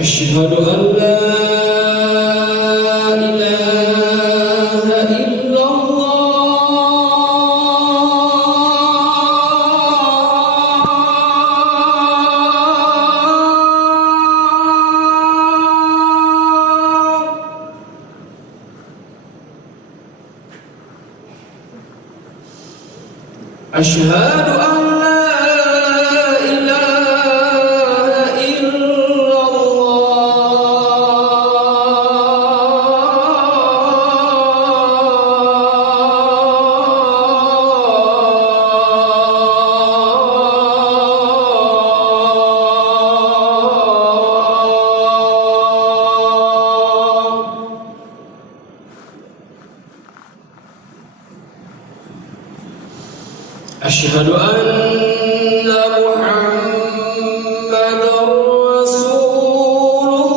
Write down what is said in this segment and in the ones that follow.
أشهد أن لا إله إلا الله. أشهد أن أشهد أن محمدًا رسول الله.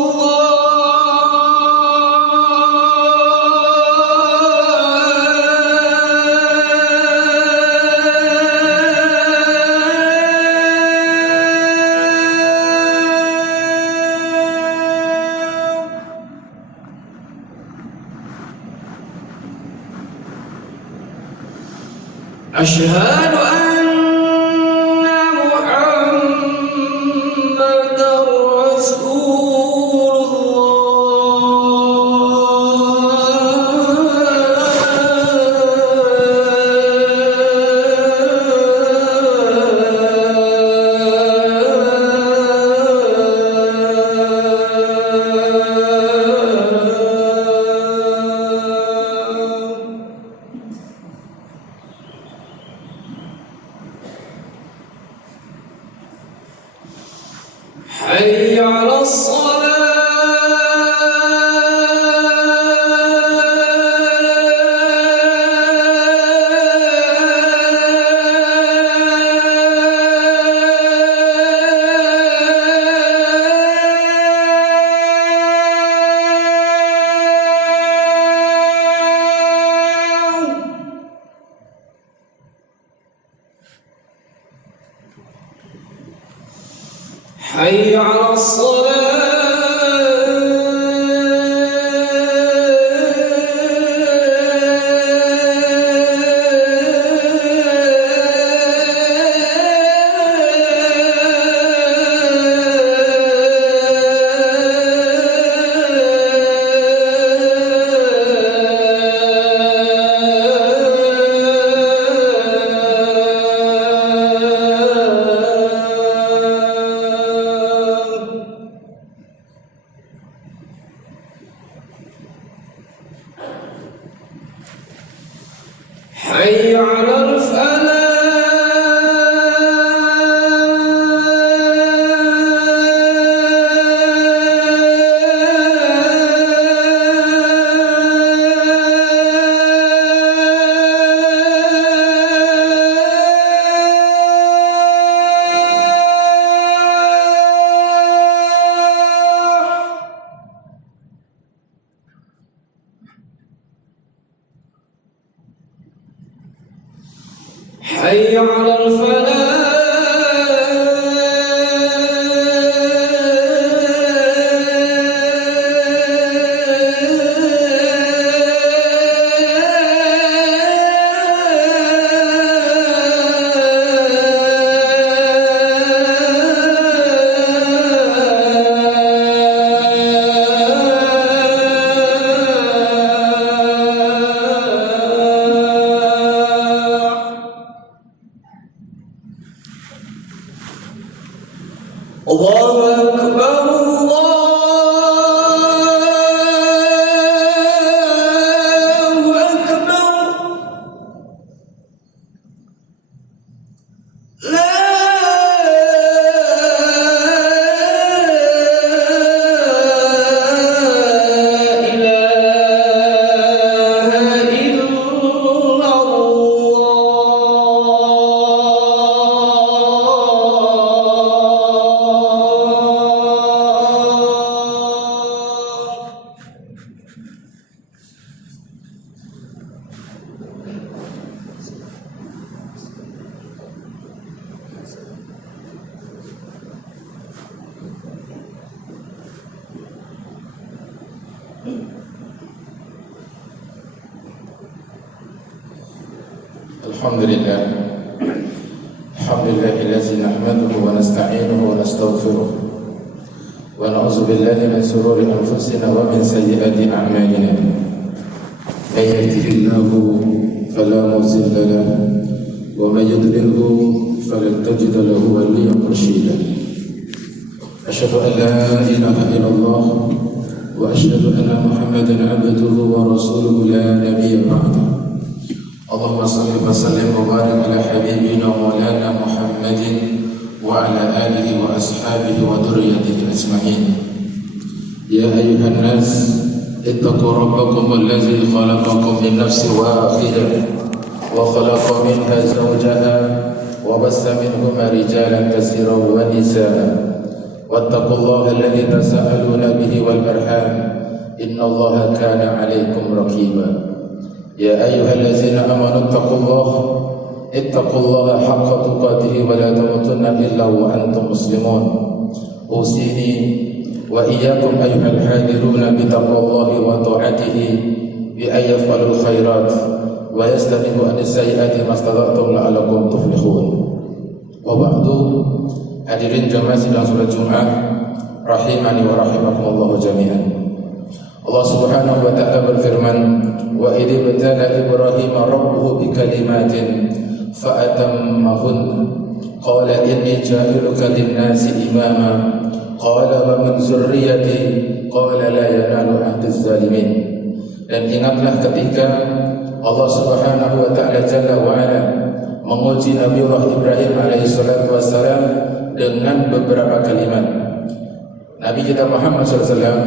أشهد حي على الصلاة. حي على الصلاة. حي على الفلاح. حي على الفلاح. الله أكبر الله أكبر. لا إله إلا الله. Alhamdulillah Alhamdulillahillazi nahmaduhu wa nasta'inuhu wa nastaghfiruh wa na'udzu billahi min shururi anfusina wa min sayyiati a'malina may yahdihillahu fala mudilla lahu wa may yudlilhu falan tajida lahu waliyyan mursyida asyhadu an la ilaha illallah wa asyhadu anna muhammadan abduhu wa rasuluhu la nabiyya ba'dahu Allahumma salli wa sallim wa barik ala habibina maulana Muhammadin wa ala alihi wa ashabihi wa dhurriyyatihi ajma'in. Ya ayyuhan nas ittaqu rabbakum allazi khalaqakum min nafsin wahidah wa khalaqa minha zawjaha wa bassa minhuma rijalan katsiran wa nisaa. Wattaqullaha allazi tasaaluna bihi wal arham innallaha kana 'alaykum raqiba. Ya ayyuhallazina amanu ittaqullaha haqqa tuqatih wa la tamutunna illa wa antum muslimun. Usini wa iyyakum ayyuhal hadiruna bi taqwallahi wa ta'atihi bi ayyafalul khairat wa yastanibu anis sayyiati mastata'tum la'allakum tuflihun. Wa ba'du, hadirin jamaah sidang salat Jumat rahimani wa rahimakumullah jami'an. Allah Subhanahu wa ta'ala berfirman, wa idh ibtala Ibrahim rabbuhu bikalimatin fa atammahunna qala inni ja'iluka lin-nasi imama qala wa min dzurriyyati qala la yanalu ahdiz zalimin. Dan ingatlah ketika Allah Subhanahu wa ta'ala jalla wa ala menguji Nabiullah Ibrahim alaihi salatu wassalam dengan beberapa kalimat. Nabi kita Muhammad sallallahu alaihi wasallam,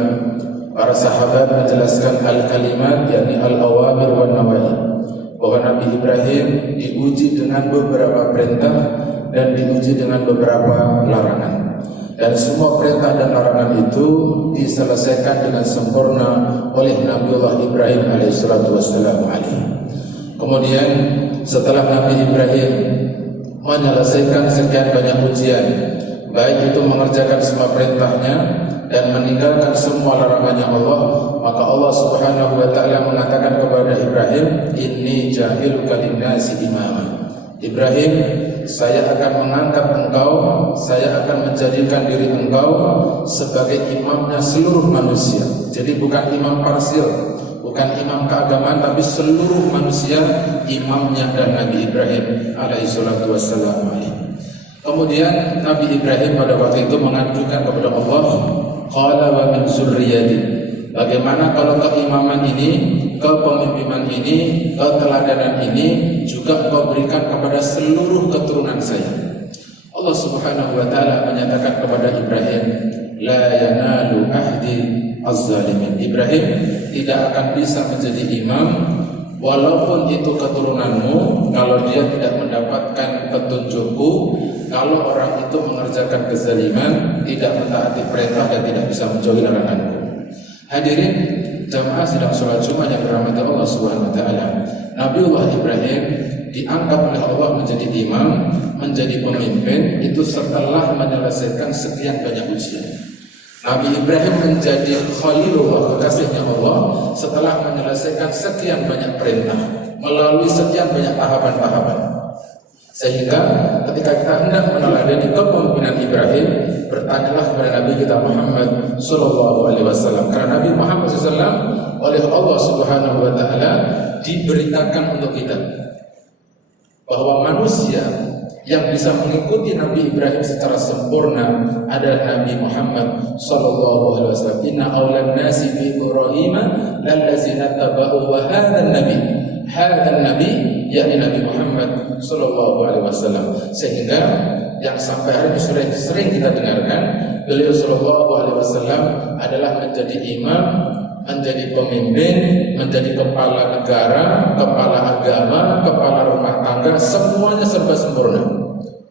para sahabat menjelaskan al-kalimat, yakni al-awamir wa nawahi, bahwa Nabi Ibrahim diuji dengan beberapa perintah dan diuji dengan beberapa larangan. Dan semua perintah dan larangan itu diselesaikan dengan sempurna oleh Nabiullah Ibrahim alaihissalatu wassalam. Kemudian setelah Nabi Ibrahim menyelesaikan sekian banyak ujian, baik itu mengerjakan semua perintahnya dan meninggalkan semua larangannya Allah, maka Allah Subhanahu wa ta'ala mengatakan kepada Ibrahim, inni ja'iluka lin-nasi imama. Ibrahim, saya akan mengangkat engkau, saya akan menjadikan diri engkau sebagai imamnya seluruh manusia. Jadi bukan imam parsial, bukan imam keagamaan, tapi seluruh manusia imamnya dan Nabi Ibrahim alaihi salatu wassalam. Kemudian Nabi Ibrahim pada waktu itu mengajukan kepada Allah, qala wa min dzurriyyati, bagaimana kalau keimaman ini, kepemimpinan ini, keteladanan ini juga kau berikan kepada seluruh keturunan saya. Allah Subhanahu wa ta'ala menyatakan kepada Ibrahim, la yanalu ahdi az-zalimin. Ibrahim tidak akan bisa menjadi imam walaupun itu keturunanmu, kalau dia tidak mendapatkan petunjukku, kalau orang itu mengerjakan kezaliman, tidak mentaati perintah dan tidak bisa menjauhi laranganku. Hadirin jamaah sidang salat Jumat yang dirahmati Allah Subhanahu wa taala, Nabiullah Ibrahim diangkat oleh Allah menjadi imam, menjadi pemimpin itu setelah menyelesaikan sekian banyak ujian. Nabi Ibrahim menjadi Khalilullah, kekasihnya Allah, setelah menyelesaikan sekian banyak perintah melalui sekian banyak tahapan-tahapan. Sehingga ketika kita hendak meneladani kepemimpinan Ibrahim, bertanyalah kepada Nabi kita Muhammad sallallahu alaihi wasallam. Karena Nabi Muhammad sallallahu oleh Allah Subhanahu wa taala diberitakan untuk kita bahwa manusia yang bisa mengikuti Nabi Ibrahim secara sempurna adalah Nabi Muhammad sallallahu alaihi wasallam. Inna awlan nasi bi Ibrahim lallazina tabau wa hadzal nabi yakni Nabi Muhammad sallallahu alaihi wasallam. Sehingga yang sampai hari ini sering kita dengarkan, beliau sallallahu alaihi wasallam adalah menjadi imam, menjadi pemimpin, menjadi kepala negara, kepala agama, kepala rumah tangga, semuanya serba sempurna.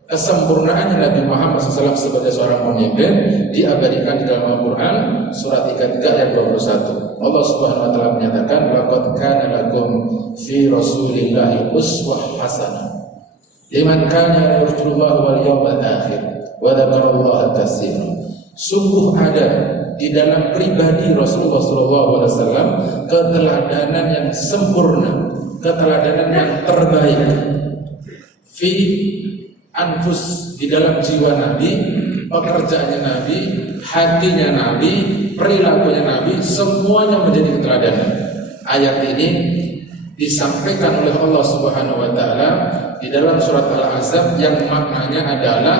Kesempurnaannya Nabi Muhammad SAW sebagai seorang pemimpin diabadikan di dalam Al-Quran surat 33 ayat 21. Allah Subhanahu wa taala menyatakan, laqad kana lakum fi rasulillahi uswah hasanah liman kana yarjullaha wal yawmal akhir wa dzakarallaha katsiran. Sungguh ada di dalam pribadi Rasulullah SAW keteladanan yang sempurna, keteladanan yang terbaik fi anfus, di dalam jiwa Nabi, pekerjaannya Nabi, hatinya Nabi, perilakunya Nabi, semuanya menjadi keteladanan. Ayat ini disampaikan oleh Allah Subhanahu wa taala di dalam surat Al-Ahzab yang maknanya adalah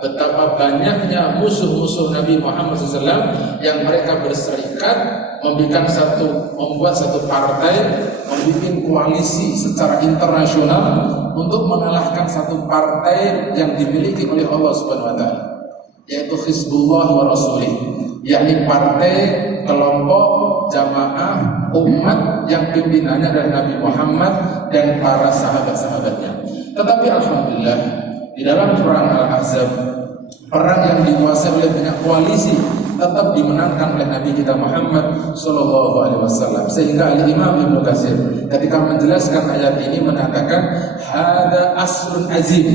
betapa banyaknya musuh-musuh Nabi Muhammad SAW yang mereka berserikat membuat satu partai, membuat koalisi secara internasional untuk mengalahkan satu partai yang dimiliki oleh Allah Subhanahu wa taala, yaitu Hizbullah wa Rasulih, yakni partai, kelompok, jamaah, umat yang pimpinannya adalah Nabi Muhammad dan para sahabat-sahabatnya. Tetapi alhamdulillah di dalam perang Al-Ahzab, perang yang dikuasai oleh banyak koalisi, tetap dimenangkan oleh Nabi kita Muhammad Sallallahu Alaihi Wasallam. Sehingga Al-Imam Ibnu Katsir ketika menjelaskan ayat ini mengatakan, hada asrun azim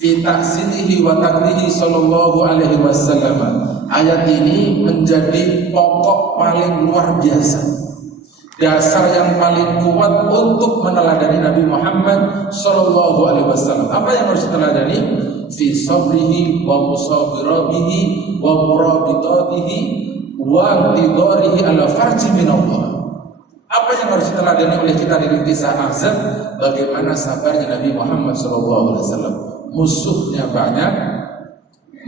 fi ta'silihi wa taqlihi Sallallahu Alaihi Wasallam. Ayat ini menjadi pokok paling luar biasa, dasar yang paling kuat untuk meneladani Nabi Muhammad Sallallahu Alaihi Wasallam. Apa yang harus diteladani? Fi sabrihi wa musabirabihi wa murabitatihi wa tidarihi ala farji minallah. Apa yang harus diteladani oleh kita dari kisah Ahzab? Bagaimana sabarnya Nabi Muhammad Sallallahu Alaihi Wasallam. Musuhnya banyak,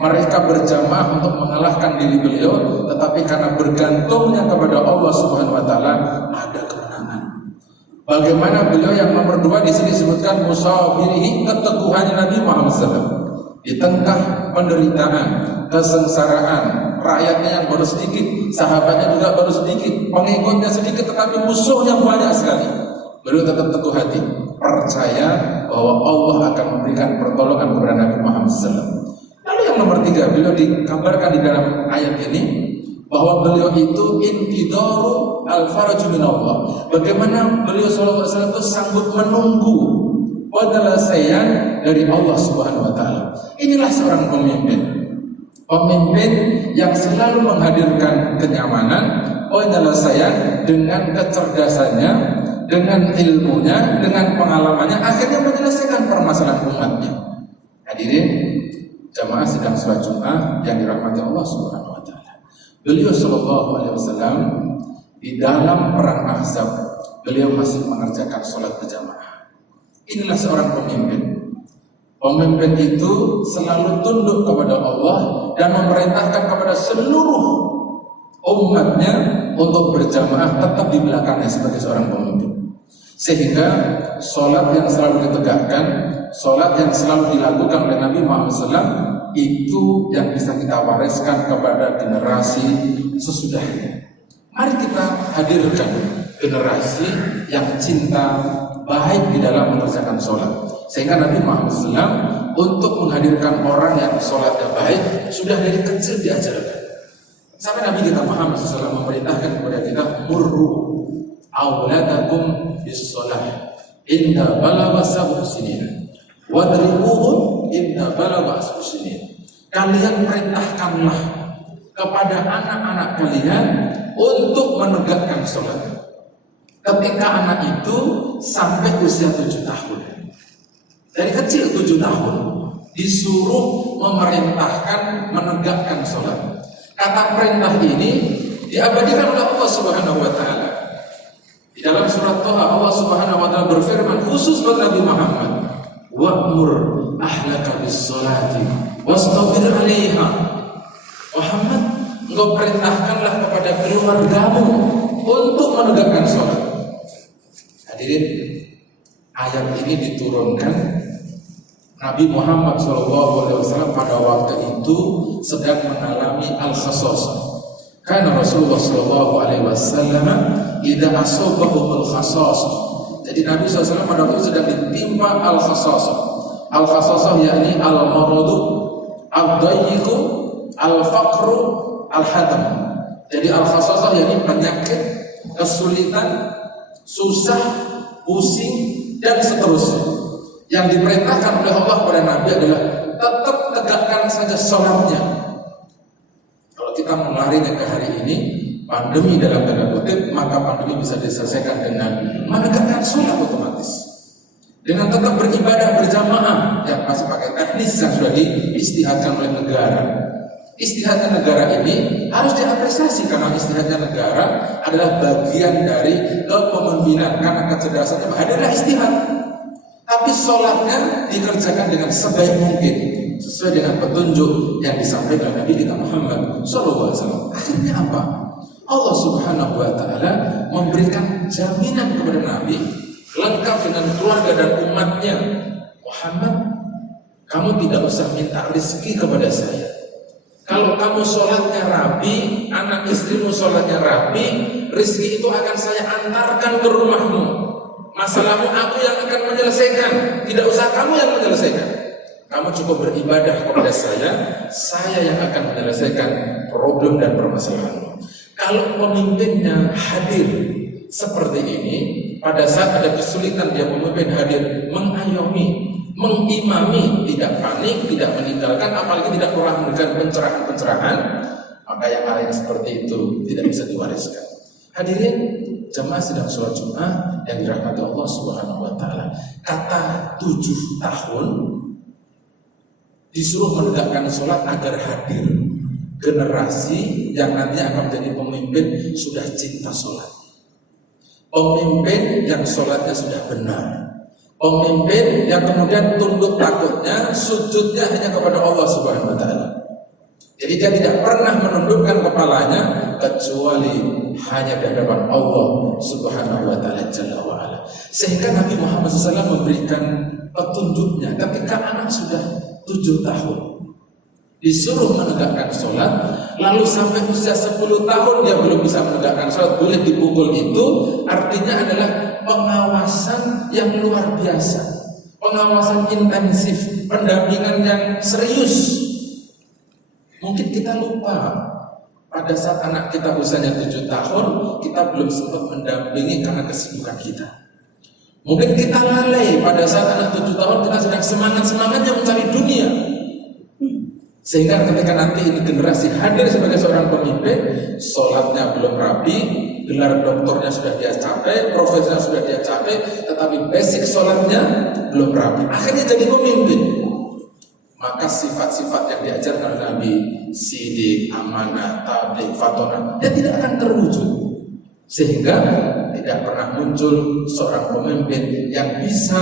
mereka berjamaah untuk mengalahkan diri beliau, tetapi karena bergantungnya kepada Allah Subhanahu wa taala ada kemenangan. Bagaimana beliau yang nomor 2 di sini disebutkan musabirihi, keteguhannya Nabi Muhammad SAW di tengah penderitaan, kesengsaraan, rakyatnya yang baru sedikit, sahabatnya juga baru sedikit, pengikutnya sedikit, tetapi musuhnya banyak sekali. Beliau tetap teguh hati, percaya bahwa Allah akan memberikan pertolongan kepada Nabi Muhammad SAW. Lalu yang nomor 3, beliau dikabarkan di dalam ayat ini bahwa beliau itu intidaru al-faraju minallah. Bagaimana beliau sallallahu alaihi wasallam itu sanggup menunggu penyelesaian dari Allah Subhanahu wa taala. Inilah seorang pemimpin. Pemimpin yang selalu menghadirkan kenyamanan, penyelesaian dengan kecerdasannya, dengan ilmunya, dengan pengalamannya, akhirnya menyelesaikan permasalahan umatnya. Hadirin jamaah sidang salat Jumat yang dirahmati Allah Subhanahu wa taala. Beliau sallallahu alaihi wasallam di dalam perang Ahzab, beliau masih mengerjakan salat berjamaah. Inilah seorang pemimpin. Pemimpin itu selalu tunduk kepada Allah dan memerintahkan kepada seluruh umatnya untuk berjamaah tetap di belakangnya sebagai seorang pemimpin. Sehingga salat yang selalu ditegakkan, salat yang selalu dilakukan oleh Nabi Muhammad SAW itu yang bisa kita wariskan kepada generasi sesudahnya. Mari kita hadirkan generasi yang cinta baik di dalam mengerjakan salat. Sehingga Nabi Muhammad SAW untuk menghadirkan orang yang salatnya baik sudah dari kecil diajarkan. Sampai Nabi kita Muhammad SAW memerintahkan kepada kita, murru auladakum bis-shalah inda balagha sab'u sinin wadribuhum inda balagha asru sinin. Kalian perintahkanlah kepada anak-anak kalian untuk menegakkan salat ketika anak itu sampai usia 7 tahun. Dari kecil 7 tahun disuruh memerintahkan menegakkan salat. Kata perintah ini diabadikan oleh Allah Subhanahu wa taala. Di dalam surat Thaha Allah Subhanahu wa taala berfirman khusus buat Nabi Muhammad, wa'mur ahlaka bis-sholati wastabir 'alaiha. Muhammad, engkau perintahkanlah kepada keluargamu untuk menegakkan salat. Hadirin, ayat ini diturunkan Nabi Muhammad SAW pada waktu itu sedang mengalami al-khasasah. Karena Rasulullah SAW idza asabahu al-khasasah. Jadi Nabi SAW pada waktu itu sedang ditimpa al-khasasah. Al-khasasah yakni al-maradu, al-dayyiqu, al-faqru, al-hadam. Jadi al-khasasah yakni penyakit, kesulitan, susah, pusing dan seterusnya. Yang diperintahkan oleh Allah kepada Nabi adalah tetap tegakkan saja sholatnya. Kalau kita melarinya ke hari ini, pandemi dalam tanda kutip, maka pandemi bisa diselesaikan dengan menegakkan sholat otomatis. dengan tetap beribadah berjamaah yang masih pakai teknis yang sudah diistihadkan oleh negara. Istihadnya negara ini harus diapresiasi karena istihadnya negara adalah bagian dari kepemimpinan karena kecerdasannya adalah istihad. Tapi sholatnya dikerjakan dengan sebaik mungkin sesuai dengan petunjuk yang disampaikan Nabi kita Muhammad SAW. Akhirnya apa? Allah Subhanahu Wa Taala memberikan jaminan kepada Nabi lengkap dengan keluarga dan umatnya. Muhammad, kamu tidak usah minta rezeki kepada saya. Kalau kamu sholatnya rapi, anak istrimu sholatnya rapi, rezeki itu akan saya antarkan ke rumahmu. Masalahmu aku yang akan menyelesaikan, tidak usah kamu yang menyelesaikan. Kamu cukup beribadah kepada saya yang akan menyelesaikan problem dan permasalahanmu. Kalau pemimpinnya hadir seperti ini, pada saat ada kesulitan dia pemimpin hadir, mengayomi, mengimami, tidak panik, tidak meninggalkan, apalagi tidak pernah memberikan pencerahan-pencerahan, maka yang hal yang seperti itu tidak bisa diwariskan. Hadirin jemaah sedang sholat Jumat yang dirahmati Allah Subhanahu Wa Taala. Kata 7 tahun disuruh menegakkan sholat agar hadir generasi yang nantinya akan menjadi pemimpin sudah cinta sholat, pemimpin yang sholatnya sudah benar, pemimpin yang kemudian tunduk takutnya, sujudnya hanya kepada Allah Subhanahu Wa Taala. Jadi dia tidak pernah menundukkan kepalanya kecuali hanya di hadapan Allah Subhanahu Wa Taala Jalla wa Ala. Sehingga Nabi Muhammad SAW memberikan petunjuknya ketika anak sudah 7 tahun disuruh menegakkan sholat, lalu sampai usia 10 tahun dia belum bisa menegakkan sholat, boleh dipukul. Itu artinya adalah pengawasan yang luar biasa, pengawasan intensif, pendampingan yang serius. Mungkin kita lupa pada saat anak kita usianya 7 tahun, kita belum sempat mendampingi karena kesibukan kita. Mungkin kita lalai pada saat anak 7 tahun kita sedang semangat-semangatnya mencari dunia. Sehingga ketika nanti ini generasi hadir sebagai seorang pemimpin, sholatnya belum rapi, gelar doktornya sudah dia capai, profesinya sudah dia capai, tetapi basic sholatnya belum rapi. Akhirnya jadi pemimpin. Maka sifat-sifat yang diajarkan oleh Nabi, sidik, amanah, tabligh, fatonah, dia tidak akan terwujud. Sehingga tidak pernah muncul seorang pemimpin yang bisa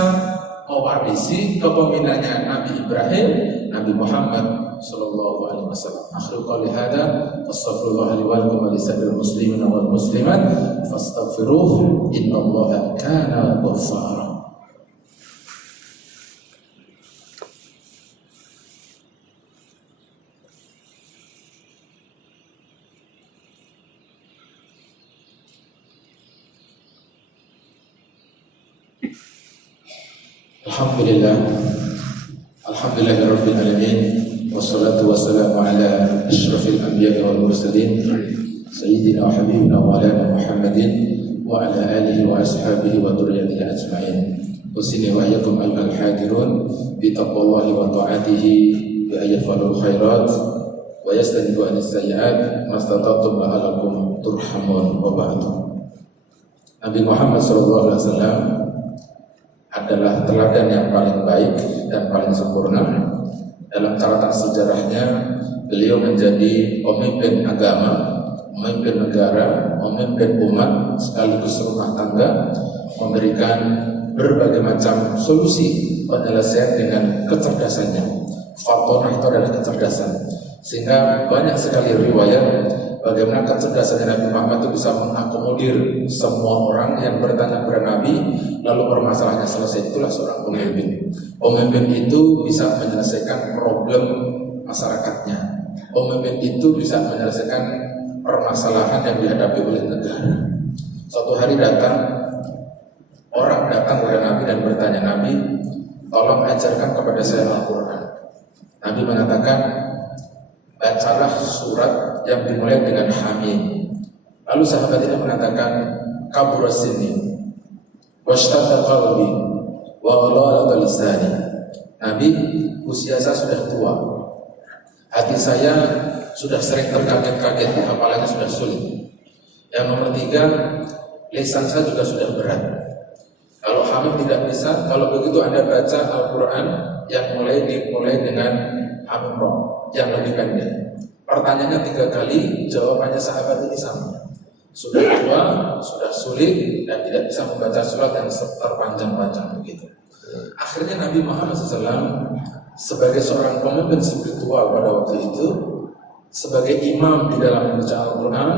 mewarisi kepemimpinannya Nabi Ibrahim, Nabi Muhammad sallallahu alaihi wasallam. Akhiru qouli hadza, astaghfirullah li wa lakum wa lisa'iril muslimin wal muslimat, fastaghfiruhu innallaha kana ghaffara. Alhamdulillahirabbil alamin, wassalatu wassalamu ala asyrafil anbiya'i wal mursalin sayyidina wa habibina wa maulana Muhammadin wa ala alihi wa ashabihi wa dzurriyyatihi ajmain. Usini wa iyyakum ayyuhal hadirun bi taqwallahi wa ta'atihi bi ayyafalul khairat wa yastanibu anis sayyi'at mastata'tum la'alakum turhamun wa ba'du. Nabi Muhammad sallallahu alaihi wasallam adalah teladan yang paling baik dan paling sempurna. Dalam catatan sejarahnya, beliau menjadi pemimpin agama, pemimpin negara, pemimpin umat, sekaligus rumah tangga, memberikan berbagai macam solusi penyelesaian dengan kecerdasannya. Fatonah itu adalah kecerdasan. Sehingga banyak sekali riwayat bagaimana kecerdasannya Nabi Muhammad itu bisa mengakomodir semua orang yang bertanya kepada Nabi, lalu permasalahannya selesai. Itulah seorang pemimpin. Pemimpin itu bisa menyelesaikan problem masyarakatnya. Pemimpin itu bisa menyelesaikan permasalahan yang dihadapi oleh negara. Suatu hari orang datang kepada Nabi dan bertanya, Nabi, tolong ajarkan kepada saya Al-Quran. Nabi mengatakan, bacalah surat yang dimulai dengan Hamim. Lalu sahabat ini mengatakan, kabura sinni washtadda qalbi wa ghalala lisani. Nabi, usia saya sudah tua, hati saya sudah sering terkaget-kaget, hafalannya sudah sulit. Yang nomor 3, lisan saya juga sudah berat. Kalau hamim tidak bisa, kalau begitu Anda baca Al-Quran yang dimulai dengan hamim ro, yang lebih pendek. Pertanyaannya 3 kali, jawabannya sahabat ini sama. Sudah tua, sudah sulit, dan tidak bisa membaca surat yang terpanjang-panjang begitu. Akhirnya Nabi Muhammad SAW sebagai seorang pemimpin spiritual pada waktu itu, sebagai imam di dalam membaca Al-Quran,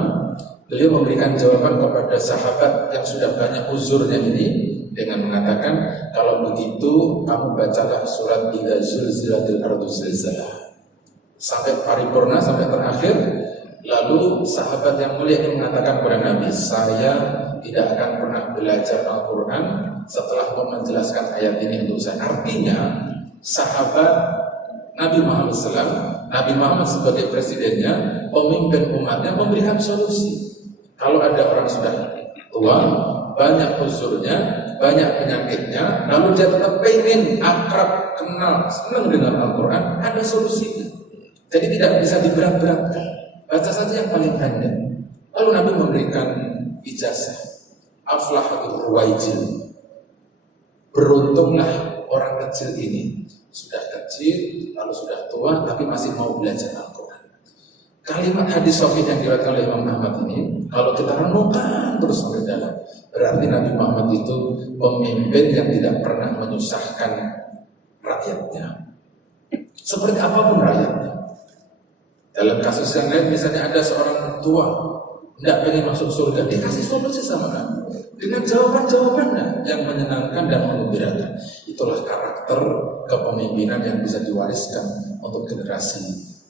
beliau memberikan jawaban kepada sahabat yang sudah banyak uzurnya ini dengan mengatakan, kalau begitu kamu bacalah surat Idza Zulzilatil Ardu Zilzalaha sampai paripurna, sampai terakhir. Lalu sahabat yang mulia ini mengatakan kepada Nabi, saya tidak akan pernah belajar Al-Quran setelah kau menjelaskan ayat ini untuk saya. Artinya sahabat Nabi Muhammad SAW, Nabi Muhammad sebagai presidennya, pemimpin umatnya, memberikan solusi. Kalau ada orang sudah tua, banyak uzurnya, banyak penyakitnya, lalu dia tetap pengen akrab, kenal, senang dengan Al-Quran, ada solusinya. Jadi tidak bisa diberat-beratkan, baca saja yang paling pendek. Lalu Nabi memberikan ijazah, aflahatul ruwaijil, beruntunglah orang kecil ini, sudah kecil, lalu sudah tua, tapi masih mau belajar Al-Quran. Kalimat hadis sahih yang diriwayatkan oleh Imam Ahmad ini, kalau kita renungkan terus sampai dalam, berarti Nabi Muhammad itu pemimpin yang tidak pernah menyusahkan rakyatnya, seperti apapun rakyatnya. Dalam kasus yang lain, misalnya ada seorang tua tidak pengen masuk surga, dikasih solusi sama Nabi dengan jawaban-jawabannya yang menyenangkan dan menggembirakan. Itulah karakter kepemimpinan yang bisa diwariskan untuk generasi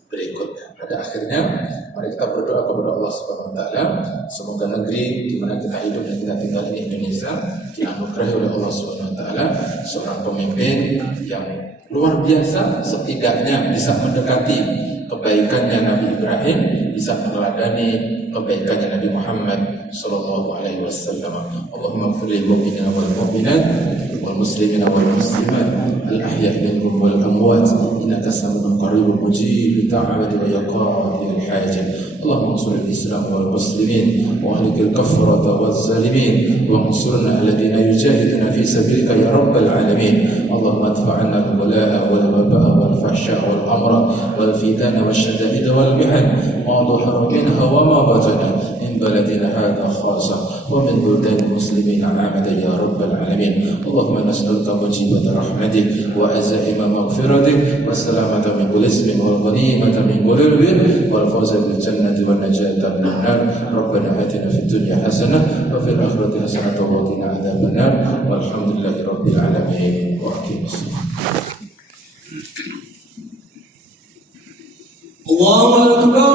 berikutnya. Pada akhirnya, mari kita berdoa kepada Allah Subhanahu Wa Taala, semoga negeri di mana kita hidup dan kita tinggal di Indonesia dianugerahi oleh Allah Subhanahu Wa Taala seorang pemimpin yang luar biasa, setidaknya bisa mendekati kebaikannya Nabi Ibrahim, bisa meneladani kebaikannya Nabi Muhammad sallallahu alaihi wasallam. Allahumma ighfir lil mu'minina wal mu'minat wal muslimina wal muslimat al ahya'i minhum wal amwat innaka sami'un qaribun mujib da'wati wa yaqadi al hajat. Allahumma ansur al islam wal muslimin wa ahlik al kafarata waz zalimin wa ansurna alladhina yujahiduna fi sabilika ya rabbal alamin. Allahumma adfa' 'anna al bala'a wal waba'a wal fahsya wal amra wal fitana wasyada'id wal mihan ma dhahara minha wa ma batana min baladina hadha khassa wa min buldan muslimin 'amatan ya rabbal alamin. Allahumma nas'aluka mujibata rahmatik wa azaima maghfiratik wa salamata min kulli ismin wal ghanimata min kulli bir wal fawza bil jannati wan najata minan nar. Rabbana atina fid dunya hasanah wa fil akhirati hasanah wa qina adzaban nar. Walhamdulillahi rabbil alamin. Wa aqimus Allahu Akbar.